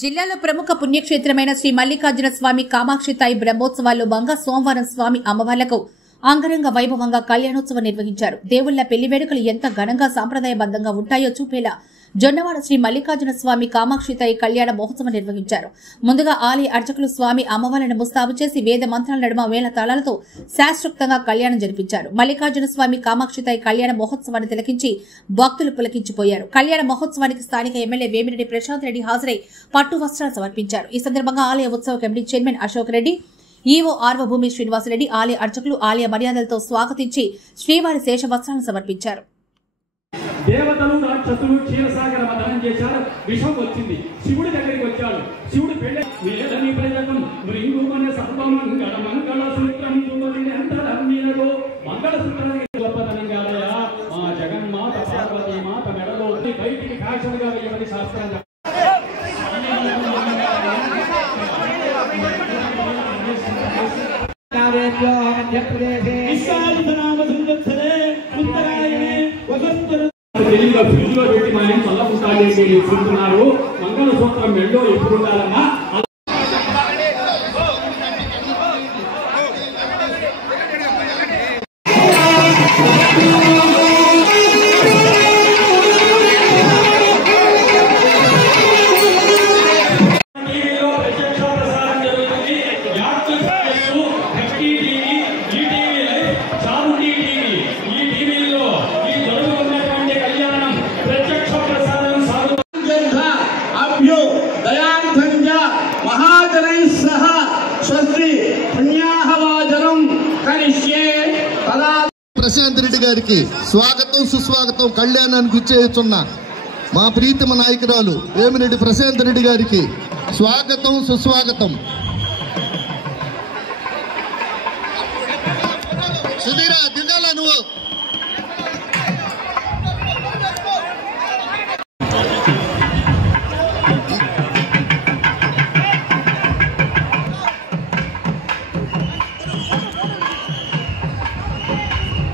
జిల్లాలో ప్రముఖ పుణ్యక్షేత్రమైన శ్రీ మల్లికార్జున స్వామి కామాక్షితాయి బ్రహ్మోత్సవాల్లో భాగంగా సోమవారం స్వామి అమ్మవార్లకు అంగరంగ వైభవంగా కళ్యాణోత్సవం నిర్వహించారు. దేవుళ్ల పెళ్లి వేడుకలు ఎంత ఘనంగా సాంప్రదాయబద్దంగా ఉంటాయో చూపేలా జొన్నవాడ శ్రీ మల్లికార్జున స్వామి కామాక్షితాయి కళ్యాణ మహోత్సవం నిర్వహించారు. ముందుగా ఆలయ అర్చకులు స్వామి అమ్మవార్లను ముస్తాబు చేసి వేద మంత్రాల నడుమ వేల తాళాలతో శాస్త్రోక్తంగా కళ్యాణం జరిపించారు. మల్లికార్జున స్వామి కామాక్షితాయి కళ్యాణ మహోత్సవాన్ని తిలకించి భక్తులు పులకించిపోయారు. కళ్యాణ మహోత్సవానికి స్థానిక ఎమ్మెల్యే వేమిరెడ్డి ప్రశాంత్ రెడ్డి హాజరై పట్టు వస్త్రాలు సమర్పించారు. ఈ సందర్భంగా ఆలయ ఉత్సవ committee chairman Ashok Reddy, EO Arvabhumi Srinivasareddy ఆలయ అర్చకులు ఆలయ మర్యాదలతో స్వాగతించి శ్రీవారి శేష వస్త్రాలను సమర్పించారు. దేవతలు రాక్షసులు క్షీరసాగర మదనం చేశారు. విషం వచ్చింది. శివుడి దగ్గరికి వచ్చాడు. శివుడు పెళ్ళి వేదని ప్రజకం మృంగుమనే సర్వమంగళ మంగళ సూత్రం అంతరమీలలో మంగళ సూత్రానికి గొప్పతనం కాదయా మా జగన్మాత పార్వతీ మాత మెడలో బయటికి ఫ్యాషన్గా వేయమని శాస్త్రం. తెలుగులో ఫ్రిడ్జ్లో పెట్టి మనం చల్లకుంటాడేసి చూస్తున్నారు. మంగళసూత్రం మెళ్ళో ఎప్పుడు ఉండాలన్నా ప్రశాంత్ రెడ్డి గారికి స్వాగతం సుస్వాగతం. కళ్యాణానికి ఇచ్చేస్తున్న మా ప్రీతమ నాయకురాలు వేమిరెడ్డి ప్రశాంత్ రెడ్డి గారికి స్వాగతం సుస్వాగతం. సుధీరా దిగాల నువ్వు.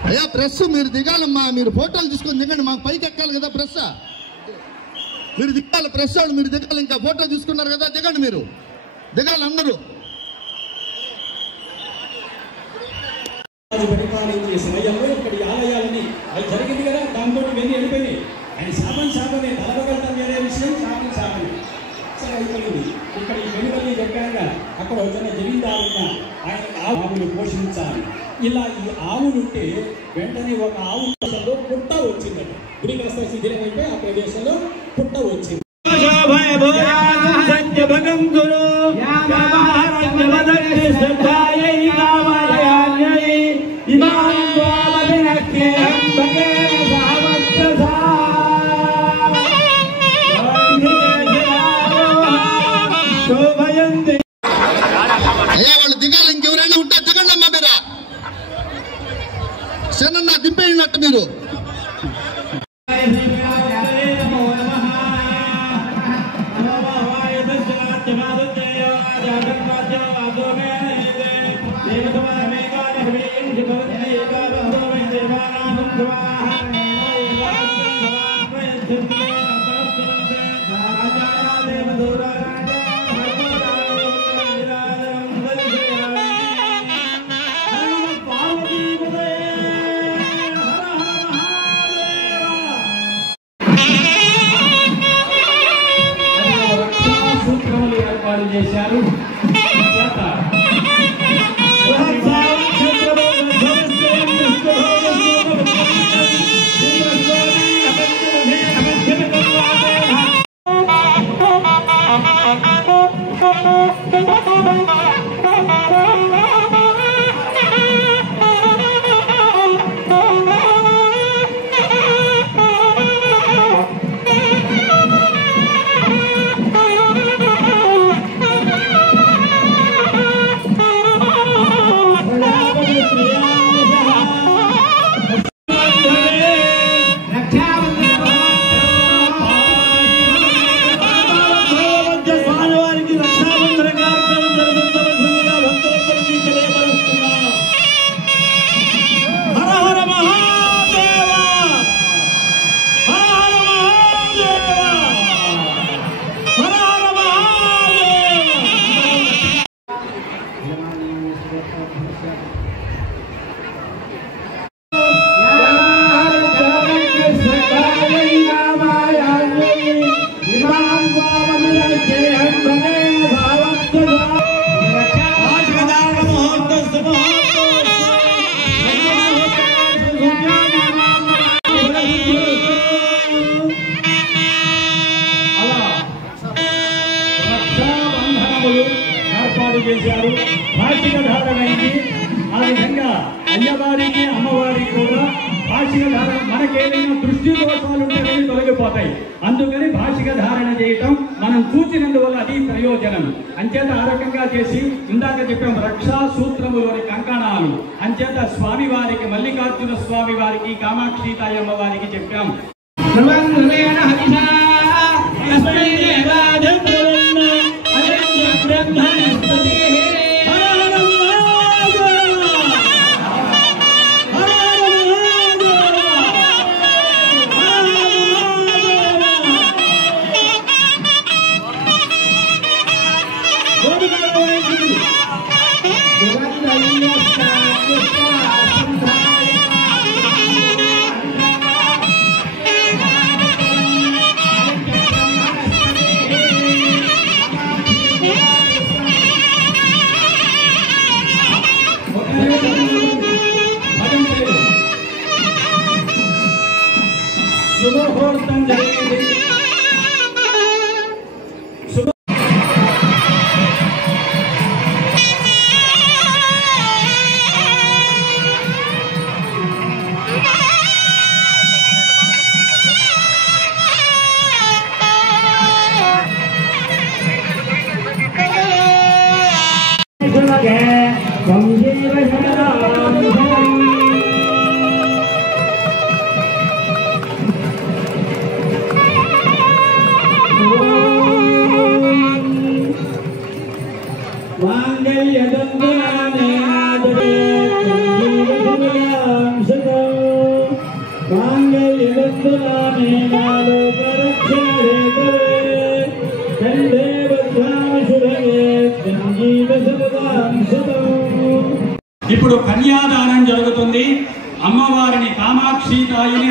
అయ్యా ప్రెస్ మీరు దిగాలమ్మా. మీరు ఫోటోలు తీసుకొని దిగండి. మాకు పైకి ఎక్కాలి కదా ప్రెస్. మీరు దిగాలి. ప్రెస్ వాళ్ళు మీరు దిగాలి. ఇంకా ఫోటో తీసుకున్నారు కదా, దిగండి. మీరు దిగాలి అందరూ. పరిపాలించే సమయంలో ఇక్కడి ఆలయాలని అది జరిగింది కదా, దాంతో ఇవన్నీ వెళ్ళిపోయినాయి. ఆయన శాపనే తలవగలటం అనే విషయం శాపనే సరే అయిపోయింది. ఇక్కడ ఈ వెలువల్లి దగ్గరగా అక్కడ వచ్చిన జమీందారుగా ఆయన ఆవులు పోషించాలి. ఇలా ఈ ఆవులుంటే వెంటనే ఒక ఆవు పుట్ట వచ్చిందట. గుడి కాస్త శిథిలమైపోయి ఆ ప్రదేశంలో పుట్ట వచ్చింది. అయ్యా వాళ్ళు దిగాలి. ఇంకెవరైనా ఉంటే దిగండి అమ్మా. మీరు శనన్న దింపేయినట్టు మీరు. చేశారు. విధంగా అయ్యవారికి అమ్మవారికి కూడా భాషిక ధారణ మనకేదైనా దృష్టి దోషాలు ఉంటే తొలగిపోతాయి. అందుకని భాషిక ధారణ చేయటం మనం చూసినందువల్ల అది ప్రయోజనం. అంచేత ఆ రకంగా చేసి ఇందాక చెప్పాం రక్షా సూత్రములోని కంకణాలు. అంచేత స్వామివారికి మల్లికార్జున స్వామి వారికి కామాక్షితాయి అమ్మవారికి చెప్పాం. శుభముహూర్తం జరిగింది. ఇప్పుడు కన్యాదానం జరుగుతుంది. అమ్మవారిని కామాక్షితాయిని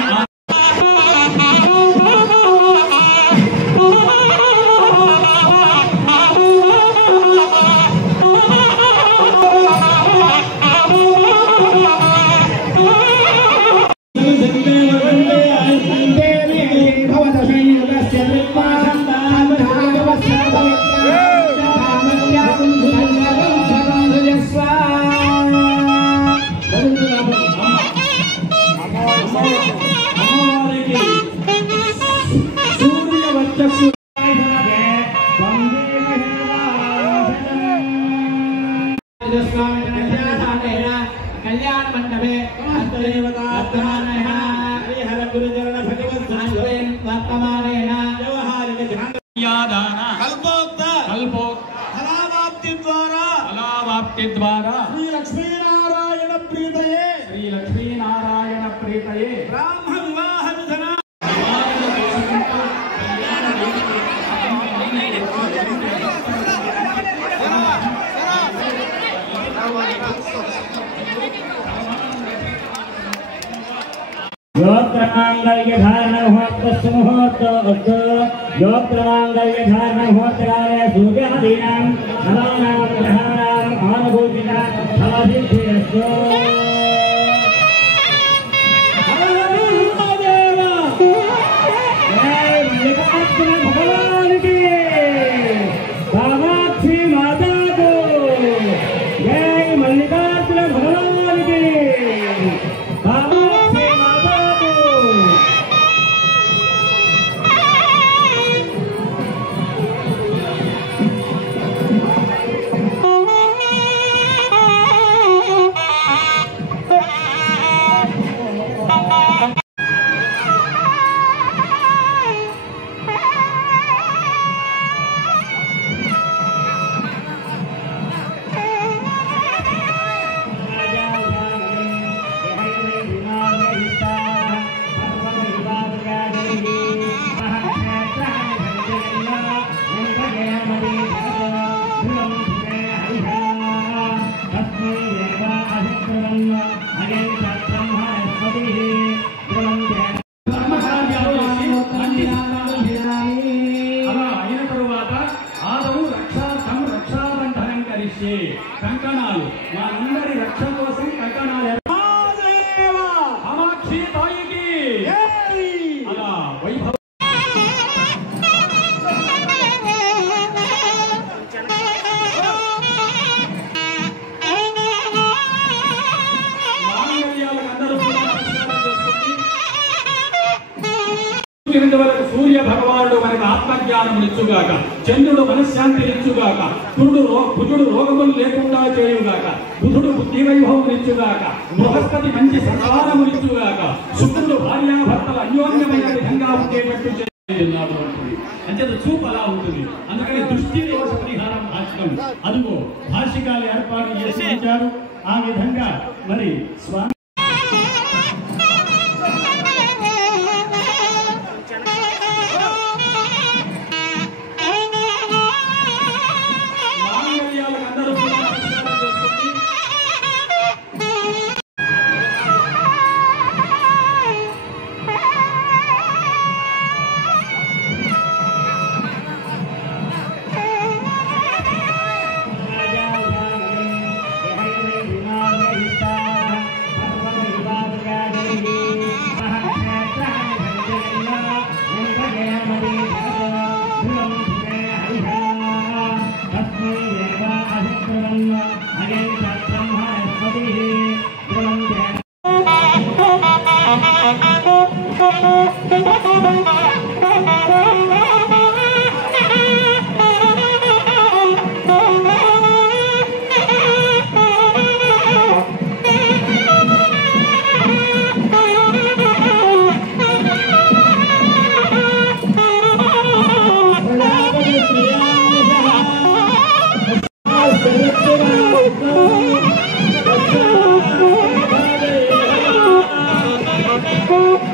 कल्याण मंडपे वर्तमानेन हरिहर गुरुचरण भगवत् वर्तमानेन व्यवहारिक ध्यान कल्पोक्त फलावाप्ति द्वारा श्री लक्ष्मीनारायण प्रीतये ब्राह्म विवाह विधना योत्रमांगल्य धारण मुहूर्त मुहूर्त योत्रमांगल्य धारण मुहूर्तकाले सूर्यादीनां नवानां ग्रहाणाम् आनुभूतिना फलसिद्धिरस्तु। जय मल्लिकार्जुन भगवान की, कामाक्षी माता को जय, मल्लिकार्जुन भगवान की, कामाक्षी माता को। కళ్యాణమునిచ్చుగాక, చంద్రుడు మనశ్శాంతినిచ్చుగాక, కుజుడు రోగములు లేకుండా చేయుగాక, బుధుడు బుద్ధి వైభవమునిచ్చుగాక, బృహస్పతి మంచి సంతానమునిచ్చుగాక, శుక్రుడు భార్యాభర్తల అన్యోన్యమైన విధంగా ఉండేటట్టు చేయున్నాడు అంటుంది. అంటే చూపు అలా ఉంటుంది. అందుకని దృష్టి దోష పరిహారం భాషికం అదుగో భాషికాలు ఏర్పాటు చేసి ఉంచారు. ఆ విధంగా మరి స్వామి Thank you.